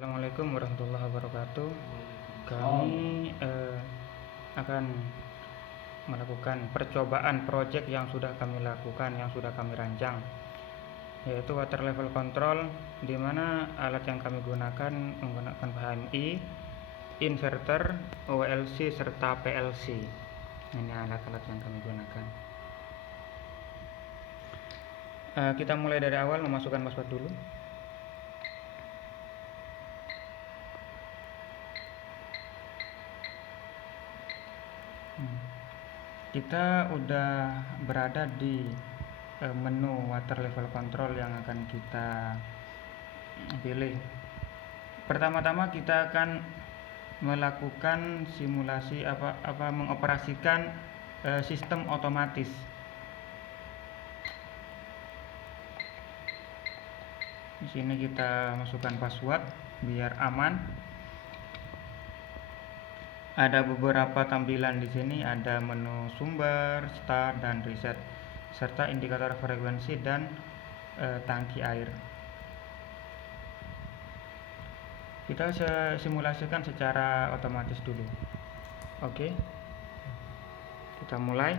Assalamualaikum warahmatullahi wabarakatuh. Kami akan melakukan percobaan project yang sudah kami lakukan, yang sudah kami rancang, yaitu water level control, di mana alat yang kami gunakan menggunakan HMI, inverter, OLC serta PLC. Ini alat-alat yang kami gunakan. Kita mulai dari awal, memasukkan password dulu. Kita udah berada di menu water level control yang akan kita pilih. Pertama-tama kita akan melakukan simulasi mengoperasikan sistem otomatis. Di sini kita masukkan password biar aman. Ada beberapa tampilan di sini, ada menu sumber, start, dan reset, serta indikator frekuensi dan tangki air. Kita simulasikan secara otomatis dulu. Oke, kita mulai.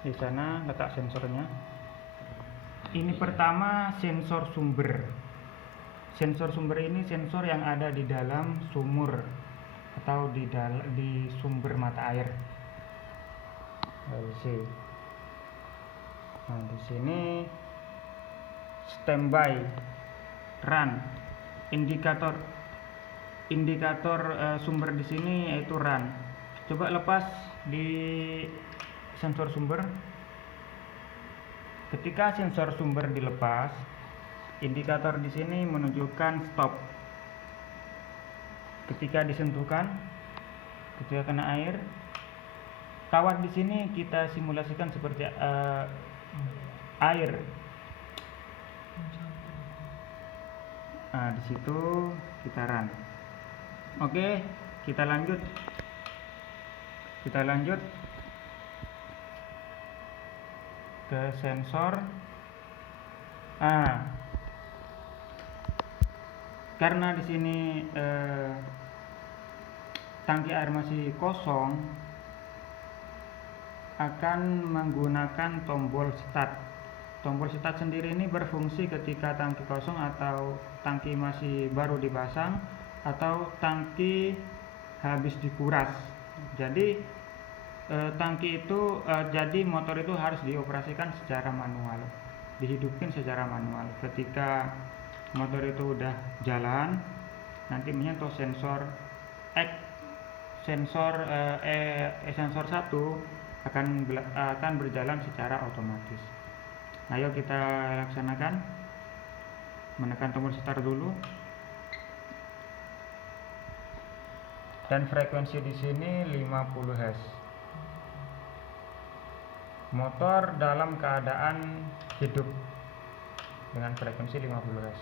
Di sana letak sensornya. Ini pertama sensor sumber. Sensor sumber ini sensor yang ada di dalam sumur atau di sumber mata air. Nah, di sini standby, run. Indikator sumber di sini yaitu run. Coba lepas di sensor sumber. Ketika sensor sumber dilepas, indikator di sini menunjukkan stop. Ketika disentuhkan, ketika kena air, kawat di sini kita simulasikan seperti air. Nah, di situ kita run. Oke, kita lanjut. Ke sensor. Karena di sini tangki air masih kosong, akan menggunakan tombol start. Tombol start sendiri ini berfungsi ketika tangki kosong atau tangki masih baru dipasang atau tangki habis dikuras. Jadi jadi motor itu harus dioperasikan secara manual, dihidupkan secara manual. Ketika motor itu udah jalan, nanti menyentuh sensor sensor 1 akan berjalan secara otomatis. Ayo kita laksanakan. Menekan tombol start dulu. Dan frekuensi di sini 50 Hz. Motor dalam keadaan hidup dengan frekuensi 50 Hz.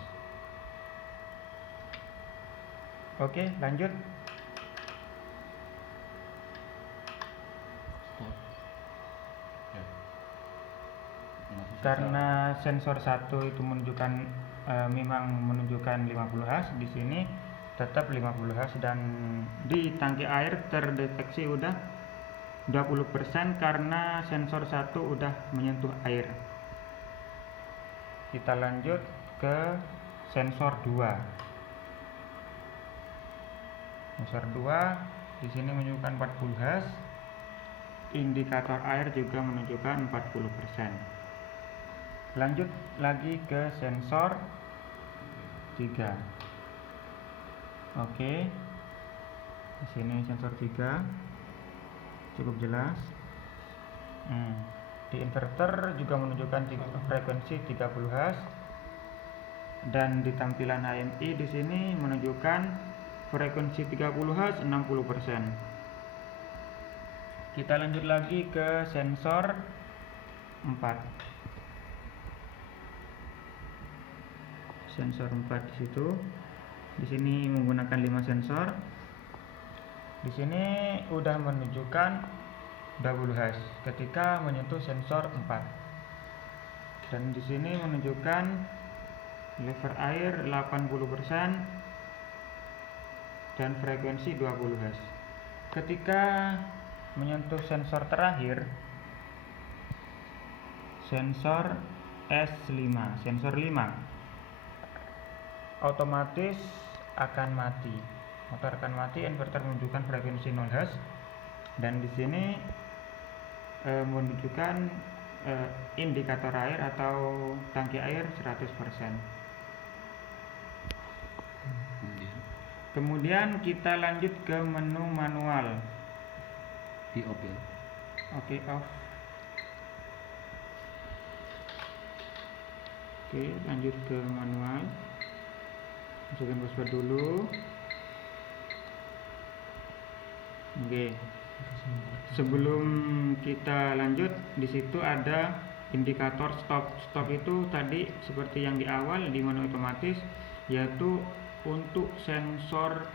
Oke, lanjut. Karena sensor 1 itu menunjukkan memang menunjukkan 50 Hz, di sini tetap 50 Hz, dan di tangki air terdeteksi udah 20% karena sensor 1 udah menyentuh air. Kita lanjut ke sensor 2. Sensor 2 di sini menunjukkan 40 Hz. Indikator air juga menunjukkan 40%. Lanjut lagi ke sensor 3. Oke. Di sini sensor 3 cukup jelas. Di inverter juga menunjukkan frekuensi 30 Hz, dan di tampilan HMI di sini menunjukkan frekuensi 30 Hz 60%. Kita lanjut lagi ke sensor 4. Sensor 4 di situ. Di sini menggunakan 5 sensor. Di sini udah menunjukkan Hz ketika menyentuh sensor 4. Dan di sini menunjukkan level air 80% dan frekuensi 20 Hz. Ketika menyentuh sensor terakhir, sensor S5, sensor 5, otomatis akan mati. Motor akan mati, inverter menunjukkan frekuensi 0 Hz, dan di sini menunjukkan indikator air atau tangki air 100%. Kemudian kita lanjut ke menu manual. Di off ya. Oke, off. Oke, lanjut ke manual. Masukin password dulu. Oke. Sebelum kita lanjut, di situ ada indikator stop. Stop itu tadi seperti yang di awal di menu otomatis, yaitu untuk sensor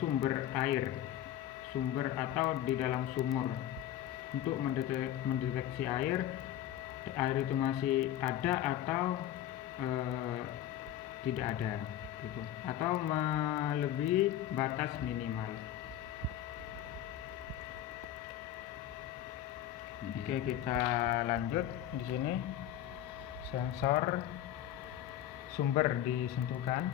sumber air, sumber atau di dalam sumur, untuk mendeteksi air itu masih ada atau tidak ada, gitu, atau melebihi batas minimal. Oke, kita lanjut. Di sini sensor sumber disentuhkan.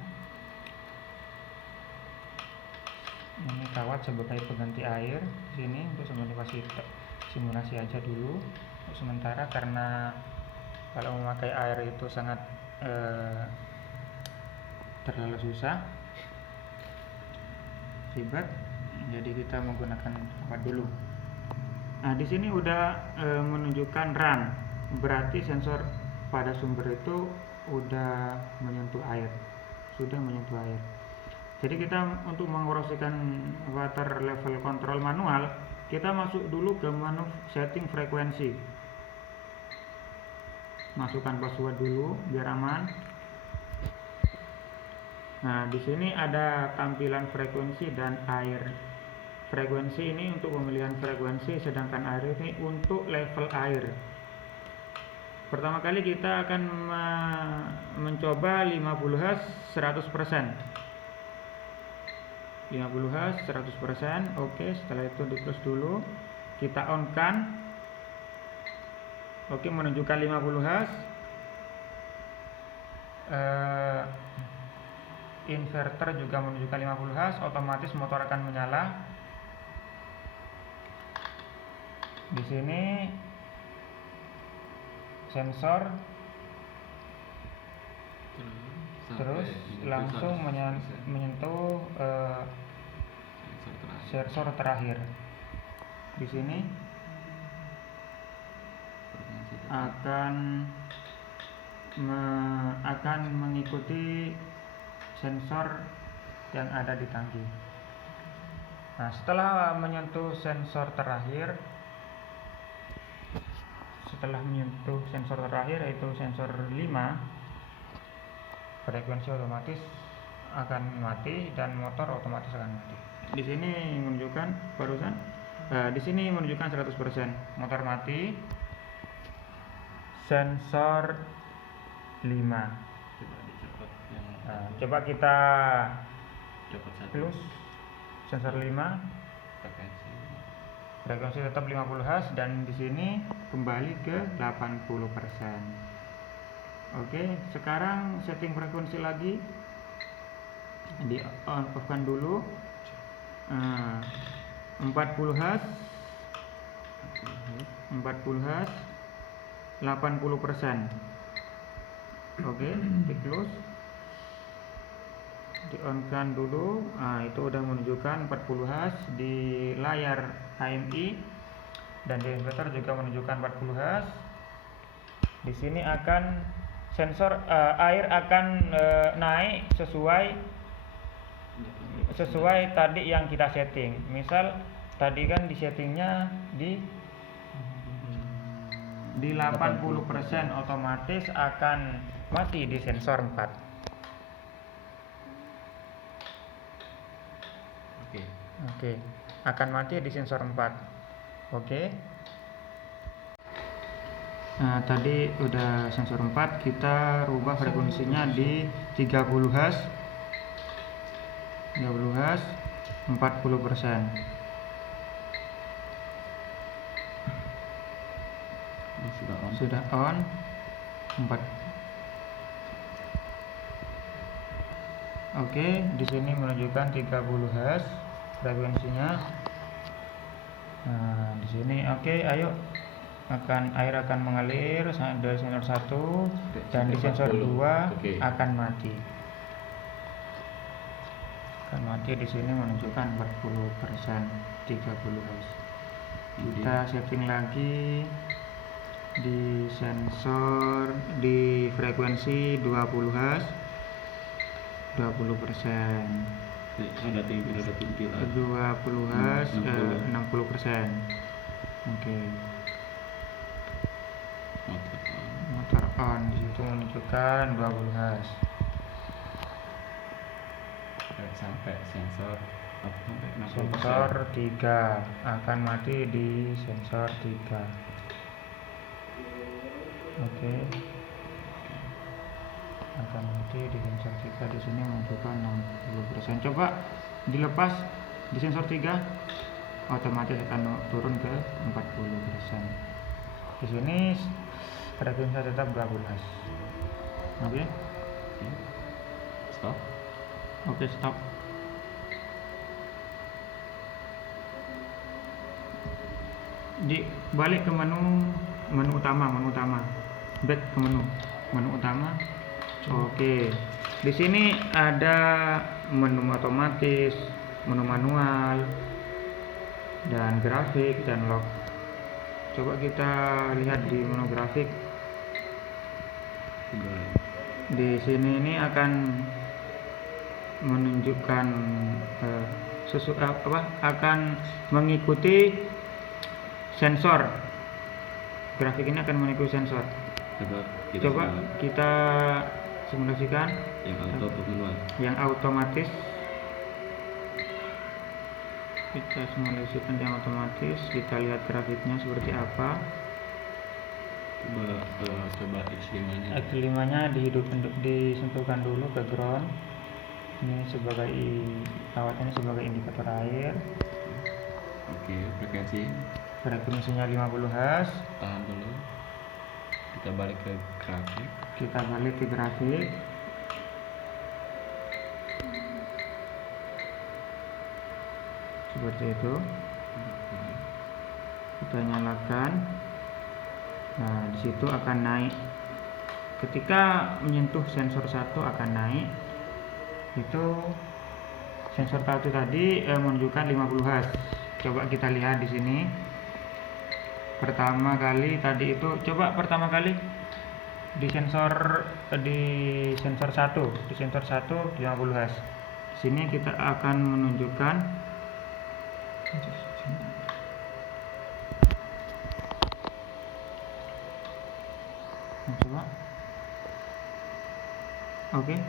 Ini kawat sebagai pengganti air. Di sini untuk simulasi aja dulu untuk sementara, karena kalau memakai air itu sangat terlalu susah, ribet. Jadi kita menggunakan kawat dulu. Nah, di sini udah menunjukkan run, berarti sensor pada sumber itu udah menyentuh air, sudah menyentuh air. Jadi kita untuk mengoperasikan water level control manual, kita masuk dulu ke menu setting frekuensi. Masukkan password dulu biar aman. Nah, di sini ada tampilan frekuensi dan air. Frekuensi ini untuk pemilihan frekuensi, sedangkan air ini untuk level air. Pertama kali kita akan mencoba 50 Hz 100%. 50 Hz 100%. Oke, setelah itu di close dulu. Kita on kan. Oke, menunjukkan 50 Hz. Inverter juga menunjukkan 50 Hz, otomatis motor akan menyala. Di sini sensor terus langsung menyentuh sensor terakhir. Di sini akan mengikuti sensor yang ada di tangki. Nah, setelah menyentuh sensor terakhir, yaitu sensor 5, frekuensi otomatis akan mati dan motor otomatis akan mati. Di sini menunjukkan di sini menunjukkan 100%, motor mati, sensor 5. Coba kita close sensor 5. Frekuensi tetap 50 Hz dan di sini kembali ke 80%. Oke, sekarang setting frekuensi lagi. Di on off-kan dulu. 40 Hz. 80%. Oke, di close. Di on kan dulu. Nah, itu udah menunjukkan 40 Hz di layar HMI, dan di inverter juga menunjukkan 40 Hz. Di sini akan sensor air akan naik sesuai tadi yang kita setting. Misal tadi kan di settingnya di 80%, otomatis akan mati di sensor 4. Oke, akan mati di sensor 4. Oke. Nah, tadi udah sensor 4, kita rubah frekuensinya di 30 Hz. 30 Hz 40%. Sudah on 4. Oke, di sini menunjukkan 30 Hz frekuensinya. Nah, di sini oke, ayo air akan mengalir dari sensor 1 dan di sensor 2 akan mati. Di sini menunjukkan 40%, 30 Hz. Kita setting lagi di sensor di frekuensi 20 Hz 20%. Ada tinggi 20 Hz 60%. Oke. Motor on, di situ menunjukkan 20 Hz. Sampai sensor 3 akan mati di sensor 3. Oke. Akan mati di sensor 3, di sini menunjukkan 60%. Coba dilepas di sensor 3, otomatis akan turun ke 40%. Di sini frekuensi tetap 20 Hz. Oke. Stop. Oke, stop. Balik ke menu utama. Back ke menu utama. Oke. Di sini ada menu otomatis, menu manual, dan grafik dan log. Coba kita lihat di menu grafik. Di sini ini akan menunjukkan akan mengikuti sensor. Grafik ini akan mengikuti sensor. Coba kita simulasikan yang otomatis. Kita simulasikan yang otomatis. Kita lihat grafiknya seperti apa. Coba X5-nya disentuhkan dulu ke ground. Ini sebagai kawat ini sebagai indikator air. Oke, frekuensinya 50 Hz. Tahan dulu. Kita balik ke grafik. Seperti itu. Kita nyalakan. Nah, di situ akan naik. Ketika menyentuh sensor 1 akan naik. Itu sensor 1 tadi menunjukkan 50 Hz. Coba kita lihat di sini. Pertama kali di sensor 1, 50 Hz. Di sini kita akan menunjukkan coba. Oke.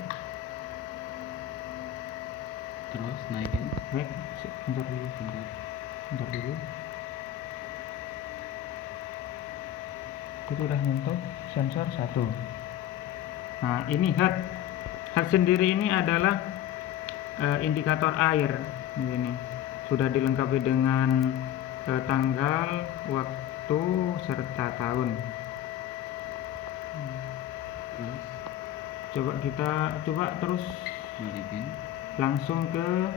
Terus naikin. Baik, sebentar dulu. Itu udah nyentuh sensor 1. Nah, ini HUD sendiri ini adalah indikator air. Ini sudah dilengkapi dengan tanggal, waktu, serta tahun. Coba terus langsung ke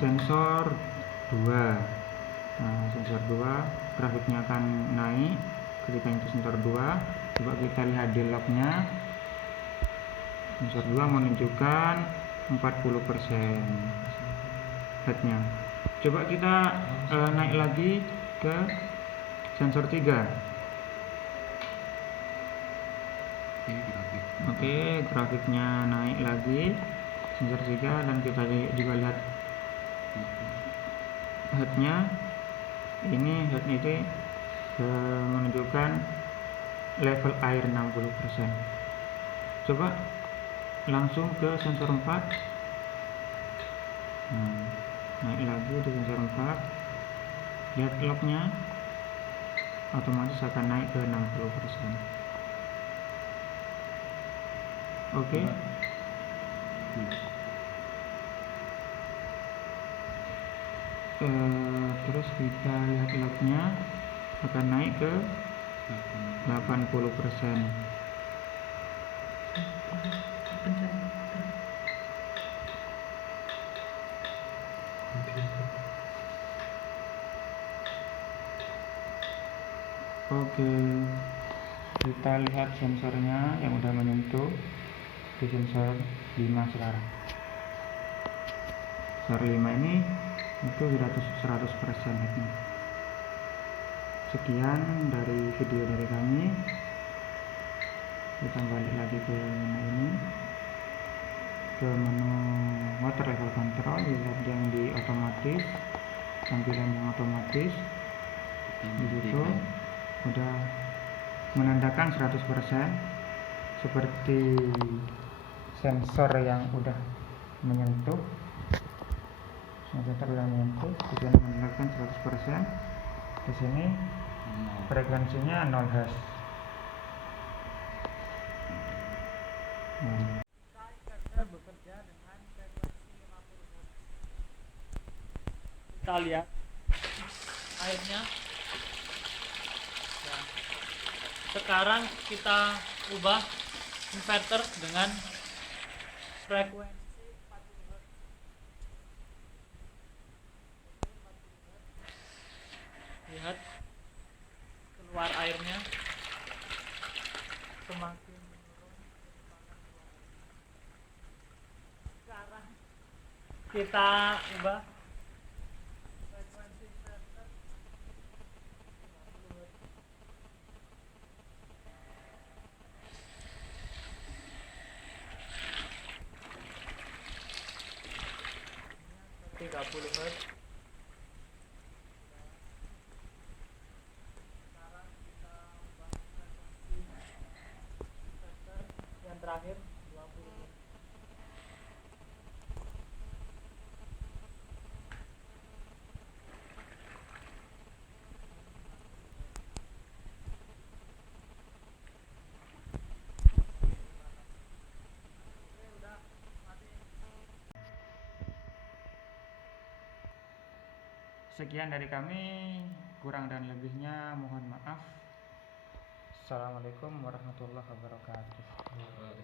sensor 2. Nah, sensor 2 grafiknya akan naik ketika itu sensor 2. Coba kita lihat di lognya. Sensor 2 menunjukkan 40% headnya. Coba kita naik lagi ke sensor 3. Oke, grafiknya naik lagi sensor 3 dan kita juga lihat headnya. Ini head ini menunjukkan level air 60%. Coba langsung ke sensor 4. Naik lagi di sensor 4. lihat lognya, otomatis akan naik ke 60%. Oke. Terus kita lihat lognya akan naik ke 80%. Oke, kita lihat sensornya yang udah menyentuh di sensor 5 sekarang. Sensor 5 ini itu sudah 100% headnya. Sekian dari video dari kami. Kita balik lagi ke ini, ke menu water level control. Lihat yang di otomatis, tampilan yang otomatis di situ udah menandakan 100%, seperti sensor yang udah menyentuh. Sensor udah menyentuh, di sini menandakan 100%. Di sini frekuensinya 0 Hz. Kita lihat airnya. Nah, sekarang kita ubah inverter dengan frekuensi 40 Hz. Lihat keluar airnya semakin menurun kecepatan keluar air. Sekarang kita ubah frekuensi inverter 30 Hz. 30 Hz. Sekarang kita ubah frekuensi inverter yang terakhir 20 Hz. Sekian dari kami, kurang dan lebihnya mohon maaf. Assalamualaikum warahmatullahi wabarakatuh.